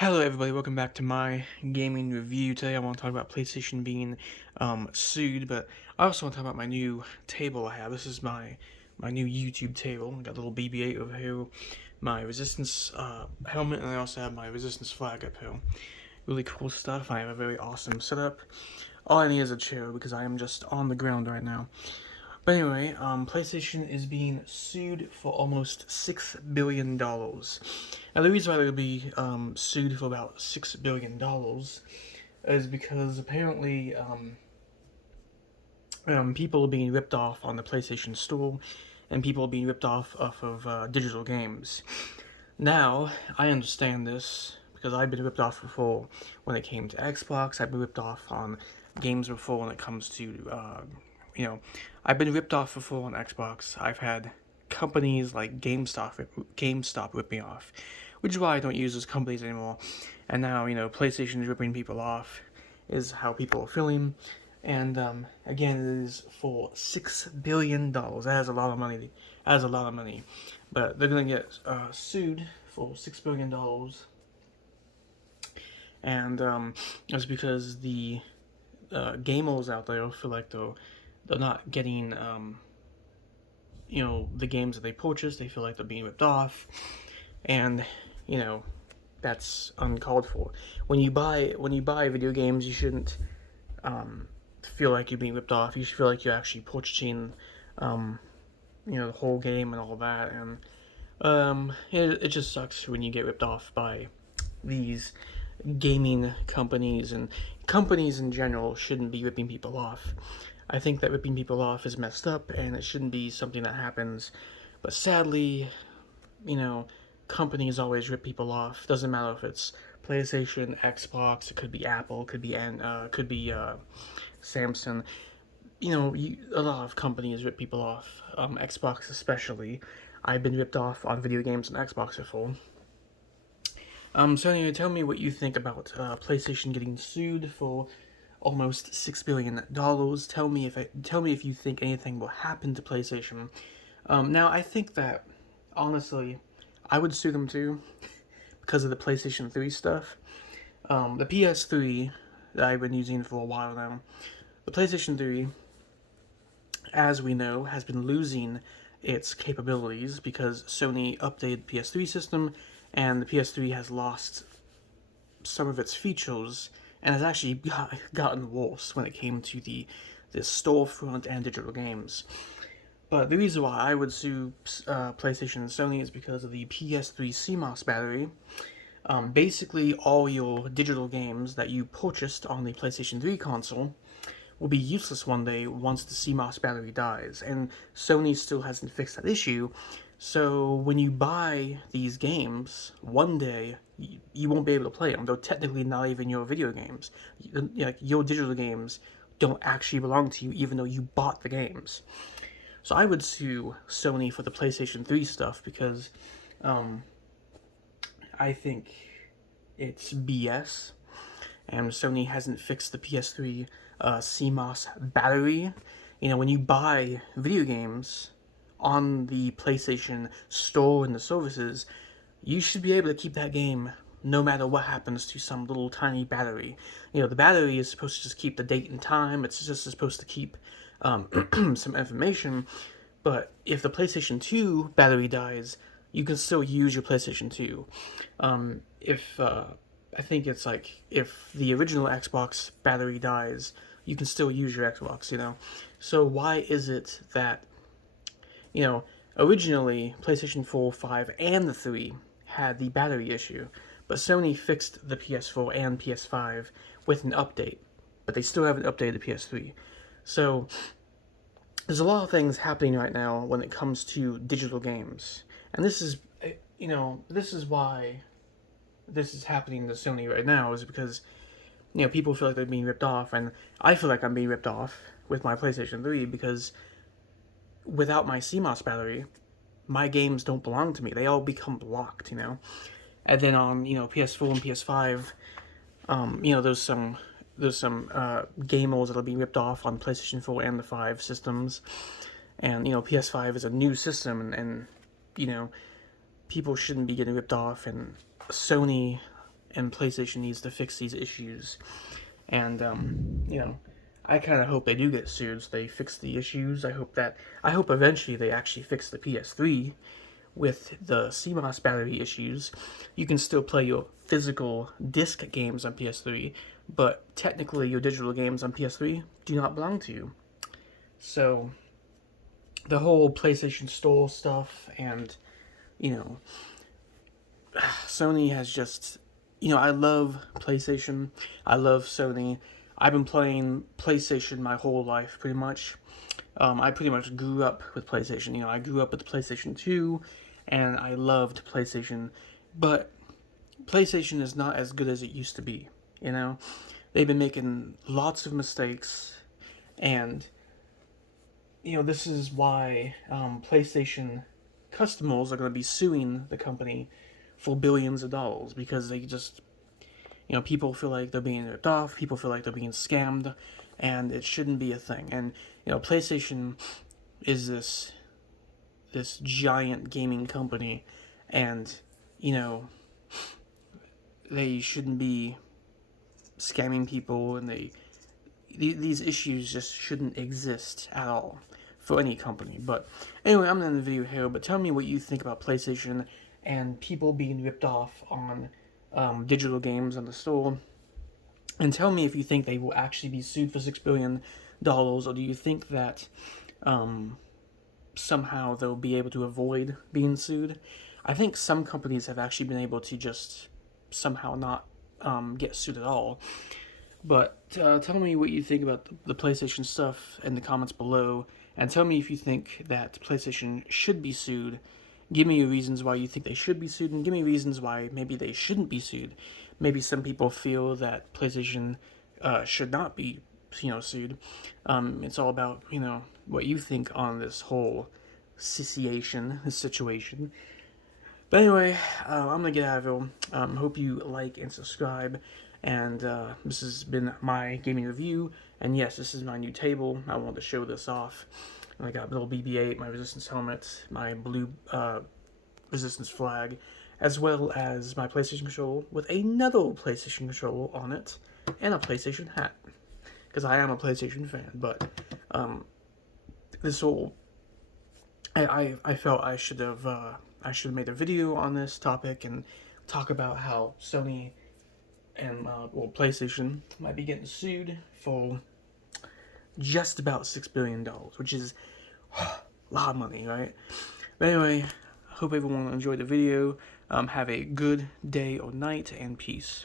Hello everybody, welcome back to my gaming review. Today I want to talk about PlayStation being sued, but I also want to talk about my new table I have. This is my new YouTube table. I got a little BB-8 over here, my Resistance helmet, and I also have my Resistance flag up here. Really cool stuff. I have a very awesome setup. All I need is a chair because I am just on the ground right now. But anyway, PlayStation is being sued for almost $6 billion. Now, the reason why they would be sued for about $6 billion is because apparently people are being ripped off on the PlayStation Store, and people are being ripped off of digital games. Now, I understand this because I've been ripped off before when it came to Xbox. I've been ripped off on games before when it comes to, I've been ripped off before on Xbox. I've had companies like GameStop rip me off, which is why I don't use those companies anymore. And now, PlayStation is ripping people off, is how people are feeling. And again, it is for $6 billion. That is a lot of money. That is a lot of money. But they're gonna get sued for $6 billion, and that's because the gamers out there feel like they're not getting the games that they purchased. They feel like they're being ripped off, and you know that's uncalled for. When you buy video games, you shouldn't feel like you're being ripped off. You should feel like you're actually purchasing the whole game and all that. And it just sucks when you get ripped off by these gaming companies, and companies in general shouldn't be ripping people off. I think that ripping people off is messed up, and it shouldn't be something that happens. But sadly, you know, companies always rip people off. Doesn't matter if it's PlayStation, Xbox, it could be Apple, could be Samsung. A lot of companies rip people off. Xbox especially. I've been ripped off on video games on Xbox before. So anyway, tell me what you think about PlayStation getting sued for almost $6 billion. Tell me if you think anything will happen to PlayStation. Now I think that honestly, I would sue them too because of the PlayStation 3 stuff. The PS3 that I've been using for a while now, the PlayStation 3, as we know, has been losing its capabilities because Sony updated the PS3 system, and the PS3 has lost some of its features and has actually gotten worse when it came to the storefront and digital games. But the reason why I would sue PlayStation and Sony is because of the PS3 CMOS battery. Basically, all your digital games that you purchased on the PlayStation 3 console will be useless one day once the CMOS battery dies, and Sony still hasn't fixed that issue. So when you buy these games, one day you won't be able to play them. They're technically not even your video games. Like, your digital games don't actually belong to you, even though you bought the games. So I would sue Sony for the PlayStation 3 stuff because I think it's BS, and Sony hasn't fixed the PS3 CMOS battery. When you buy video games on the PlayStation Store and the services, you should be able to keep that game no matter what happens to some little tiny battery. The battery is supposed to just keep the date and time. It's just supposed to keep some information. But if the PlayStation 2 battery dies, you can still use your PlayStation 2. I think it's like if the original Xbox battery dies, you can still use your Xbox. So why is it that, originally PlayStation 4, 5, and the 3 had the battery issue, but Sony fixed the PS4 and PS5 with an update, but they still haven't updated the PS3. So there's a lot of things happening right now when it comes to digital games, and this is why this is happening to Sony right now, is because people feel like they're being ripped off, and I feel like I'm being ripped off with my PlayStation 3 because without my CMOS battery, my games don't belong to me. They all become blocked, And then on PS4 and PS5, there's some gamers that'll be ripped off on PlayStation 4 and the 5 systems, and PS5 is a new system, and people shouldn't be getting ripped off, and Sony and PlayStation needs to fix these issues. And I kind of hope they do get sued, so they fix the issues. I hope eventually they actually fix the PS3 with the CMOS battery issues. You can still play your physical disc games on PS3, but technically your digital games on PS3 do not belong to you. So the whole PlayStation Store stuff, and you know, Sony has just, I love PlayStation. I love Sony. I've been playing PlayStation my whole life, pretty much. I pretty much grew up with PlayStation. I grew up with the PlayStation 2, and I loved PlayStation. But PlayStation is not as good as it used to be. They've been making lots of mistakes, and this is why PlayStation customers are going to be suing the company for billions of dollars, because they just, people feel like they're being ripped off, people feel like they're being scammed, and it shouldn't be a thing. And PlayStation is this giant gaming company, and they shouldn't be scamming people, and these issues just shouldn't exist at all for any company. But anyway, I'm in the video here, but tell me what you think about PlayStation and people being ripped off on digital games on the store. And tell me if you think they will actually be sued for $6 billion, or do you think that somehow they'll be able to avoid being sued? I think some companies have actually been able to just somehow not get sued at all. But tell me what you think about the PlayStation stuff in the comments below, and tell me if you think that PlayStation should be sued. Give me your reasons why you think they should be sued, and give me reasons why maybe they shouldn't be sued. Maybe some people feel that PlayStation should not be, sued. It's all about, what you think on this whole this situation. But anyway, I'm gonna get out of here. Hope you like and subscribe. And this has been my gaming review. And yes, this is my new table. I wanted to show this off. And I got a little BB-8, my Resistance helmet, my blue Resistance flag, as well as my PlayStation controller with another PlayStation controller on it, and a PlayStation hat, because I am a PlayStation fan. But this whole, I felt I should have made a video on this topic and talk about how Sony and PlayStation might be getting sued for just about $6 billion, which is a lot of money, right? But anyway, hope everyone enjoyed the video. Have a good day or night, and peace.